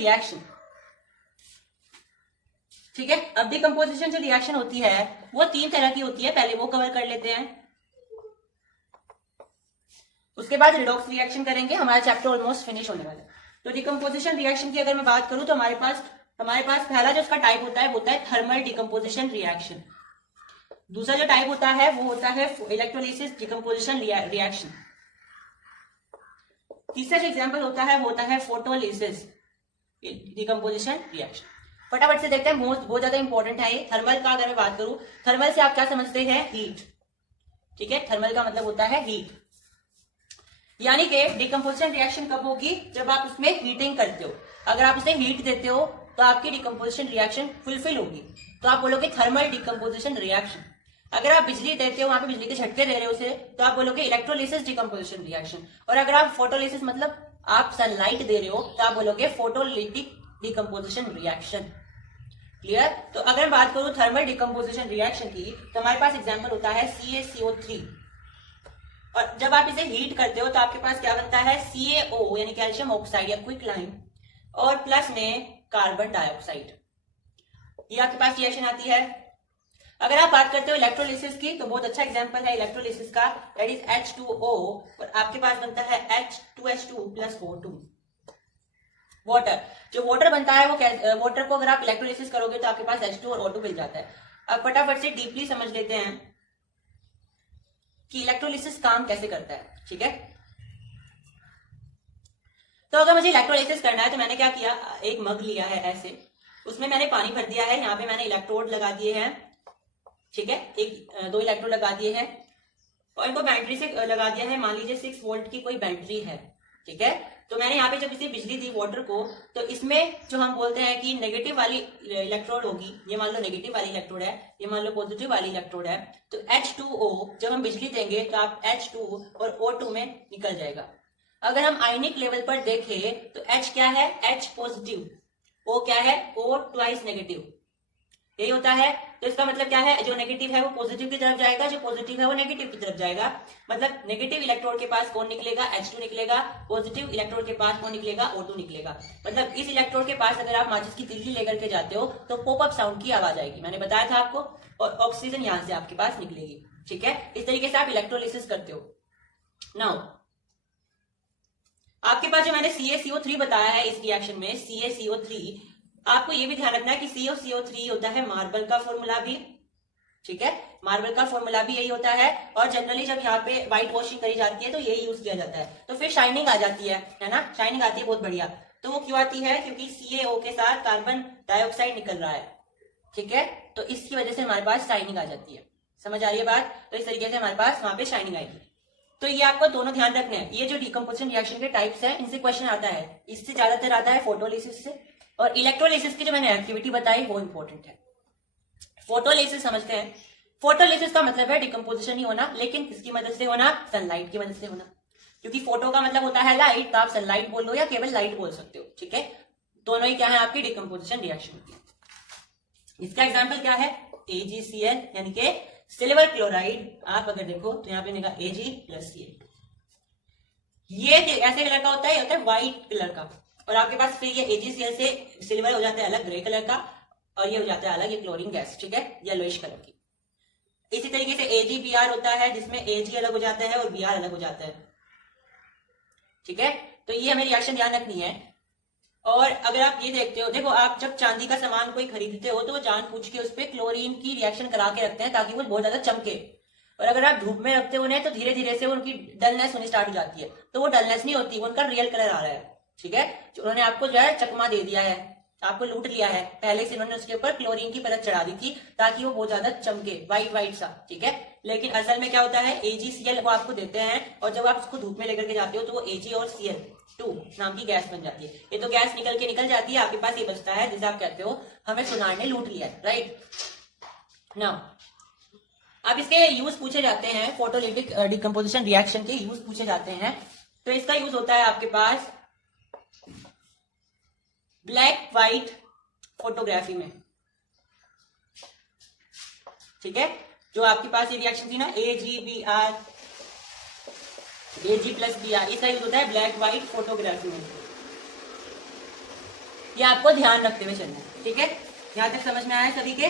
Reaction, ठीक है। अब डिकम्पोजिशन जो रिएक्शन होती है वो 3 तरह की होती है, पहले वो कवर कर लेते हैं, उसके बाद रिडॉक्स रिएक्शन करेंगे, हमारा चैप्टर ऑलमोस्ट फिनिश होने वाला है। तो डिकम्पोजिशन रिएक्शन की अगर मैं बात करूं तो हमारे पास पहला जो उसका टाइप होता है वो होता है थर्मल डिकम्पोजिशन रिएक्शन। दूसरा जो टाइप होता है वो होता है इलेक्ट्रोलिसिस डिकम्पोजिशन रिएक्शन। तीसरा जो एग्जांपल होता है वो होता है फोटोलिसिस डिकम्पोजिशन रिएक्शन। फटाफट से देखते हैं, बहुत ज्यादा इंपॉर्टेंट है ये। थर्मल का अगर मैं बात करूं, थर्मल से आप क्या समझते हैं? हीट, ठीक है। थर्मल का मतलब होता है हीट, यानी कि डिकम्पोजिशन रिएक्शन कब होगी? जब आप उसमें हीटिंग करते हो। अगर आप उसे हीट देते हो तो आपकी डिकम्पोजिशन रिएक्शन फुलफिल होगी, तो आप बोलोगे थर्मल डिकम्पोजिशन रिएक्शन। अगर आप बिजली देते हो, वहां पे बिजली के झटके दे रहे हो उसे, तो आप बोलोगे इलेक्ट्रोलिसिस डिकम्पोजिशन रिएक्शन। और अगर आप फोटोलिसिस मतलब आप सनलाइट दे रहे हो, तो आप बोलोगे फोटोलिटिक डिकम्पोजिशन रिएक्शन। क्लियर? तो अगर मैं बात करूं थर्मल डिकम्पोजिशन रिएक्शन की, तो हमारे पास एग्जांपल होता है CaCO3। और जब आप इसे हीट करते हो तो आपके पास क्या बनता है? CaO यानी कैल्शियम ऑक्साइड या क्विकलाइन, और प्लस में कार्बन डाइऑक्साइड, ये आपके पास रिएक्शन आती है। अगर आप बात करते हो इलेक्ट्रोलिसिस की, तो बहुत अच्छा एग्जांपल है इलेक्ट्रोलिसिस का, दैट इज H2O, और आपके पास बनता है H2H2 प्लस O2 वाटर। जो वाटर बनता है वो वाटर को अगर आप इलेक्ट्रोलिसिस करोगे तो आपके पास H2 और O2 मिल जाता है। अब फटाफट से डीपली समझ लेते हैं कि इलेक्ट्रोलिसिस काम कैसे करता है, ठीक है। तो अगर मुझे इलेक्ट्रोलिसिस करना है तो मैंने क्या किया, एक मग लिया है ऐसे, उसमें मैंने पानी भर दिया है, यहाँ पे मैंने इलेक्ट्रोड लगा दिए हैं, ठीक है, 2 इलेक्ट्रोड लगा दिए हैं, और इनको बैटरी से लगा दिया है। मान लीजिए 6 वोल्ट की कोई बैटरी है, ठीक है। तो मैंने यहाँ पे जब इसे बिजली दी वाटर को, तो इसमें जो हम बोलते हैं कि नेगेटिव वाली इलेक्ट्रोड होगी, ये मान लो नेगेटिव वाली इलेक्ट्रोड है, ये मान लो पॉजिटिव वाली इलेक्ट्रोड है, तो H2O जब हम बिजली देंगे तो आप H2 और O2 में निकल जाएगा। अगर हम आयनिक लेवल पर देखें तो H क्या है? H पॉजिटिव, O क्या है? O ट्वाइस नेगेटिव, यही होता है। तो इसका मतलब क्या है? जो नेगेटिव है वो पॉजिटिव की तरफ जाएगा, जो पॉजिटिव है वो नेगेटिव की तरफ जाएगा। मतलब नेगेटिव इलेक्ट्रोड के पास कौन निकलेगा? H2 निकलेगा। पॉजिटिव इलेक्ट्रोड के पास कौन निकलेगा? O2 निकलेगा। मतलब इस इलेक्ट्रोड के पास अगर आप माचिस की तिल्ली लेकर के जाते हो तो पॉपअप साउंड की आवाज आएगी, मैंने बताया था आपको, और ऑक्सीजन यहां से आपके पास निकलेगी, ठीक है। इस तरीके से आप इलेक्ट्रोलिसिस करते हो। नाउ आपके पास जो मैंने CaCO3 बताया है इस रिएक्शन में, CaCO3, आपको ये भी ध्यान रखना है कि CaCO3 होता है मार्बल का फॉर्मूला भी, ठीक है, मार्बल का फॉर्मूला भी यही होता है। और जनरली जब यहाँ पे व्हाइट वॉशिंग करी जाती है तो यही यूज किया जाता है, तो फिर शाइनिंग आ जाती है ना, शाइनिंग आती है बहुत बढ़िया। तो वो क्यों आती है? क्योंकि CaO के साथ कार्बन डाइऑक्साइड निकल रहा है, ठीक है, तो इसकी वजह से हमारे पास शाइनिंग आ जाती है। समझ आ रही है बात? तो इस तरीके से हमारे पास वहां पे शाइनिंग आएगी। तो ये आपको दोनों ध्यान रखने हैं। ये जो डिकम्पोजिशन रिएक्शन के टाइप्स है, इनसे क्वेश्चन आता है, इससे ज्यादातर आता है फोटोलिसिस से, और इलेक्ट्रोलिसिस की जो मैंने एक्टिविटी बताई वो इंपॉर्टेंट है। फोटोलिसिस समझते हैं। फोटोलिसिस का मतलब है डिकम्पोजिशन ही होना, लेकिन किसकी मदद से होना? सनलाइट की मदद से होना, क्योंकि फोटो का मतलब होता है लाइट, तो आप सनलाइट बोल लो या केवल लाइट बोल सकते हो, ठीक है। दोनों ही क्या है? आपकी डिकम्पोजिशन रिएक्शन होती है। इसका एग्जाम्पल क्या है? AgCl यानी कि सिल्वर क्लोराइड। आप अगर देखो तो यहाँ पे लिखा Ag प्लस Cl। ये ऐसे कलर का होता है, ये होता है व्हाइट कलर का, और आपके पास फिर ये AgCl से सिल्वर हो जाता है अलग ग्रे कलर का, और ये हो जाता है अलग ये क्लोरीन गैस, ठीक है, येलोइश कलर की। इसी तरीके से AgBr होता है, जिसमें Ag अलग हो जाता है और Br अलग हो जाता है, ठीक है। तो ये हमें रिएक्शन ध्यान रखनी है। और अगर आप ये देखते हो, देखो आप जब चांदी का सामान कोई खरीदते हो तो वो जानबूझ के उस पर क्लोरीन की रिएक्शन करा के रखते हैं ताकि वो बहुत ज्यादा चमके, और अगर आप धूप में रखते हो उन्हें तो धीरे धीरे से उनकी डलनेस होनी स्टार्ट हो जाती है। तो वो डलनेस नहीं होती, उनका रियल कलर आ रहा है, ठीक है। उन्होंने आपको जो है चकमा दे दिया है, आपको लूट लिया है, पहले से इन्होंने उसके ऊपर क्लोरीन की परत चढ़ा दी थी ताकि वो बहुत ज्यादा चमके, व्हाइट व्हाइट सा, ठीक है। लेकिन असल में क्या होता है? AgCl वो आपको देते हैं, और जब आप उसको धूप में लेकर के जाते हो तो वो Ag और Cl2 नाम की गैस बन जाती है। ये तो गैस निकल जाती है, आपके पास ये बचता है जिसे आप कहते हो हमें सुनार ने लूट लिया है, राइट ना। अब इसके यूज पूछे जाते हैं, फोटोलिटिक डिकम्पोजिशन रिएक्शन के यूज पूछे जाते हैं। तो इसका यूज होता है आपके पास ब्लैक व्हाइट फोटोग्राफी में, ठीक है। जो आपके पास ये रिएक्शन थी ना AgBr, Ag प्लस Br, इसका यूज होता है ब्लैक व्हाइट फोटोग्राफी में। ये आपको ध्यान रखते हुए चलना है। ठीक है, यहाँ तक समझ में आया सभी के?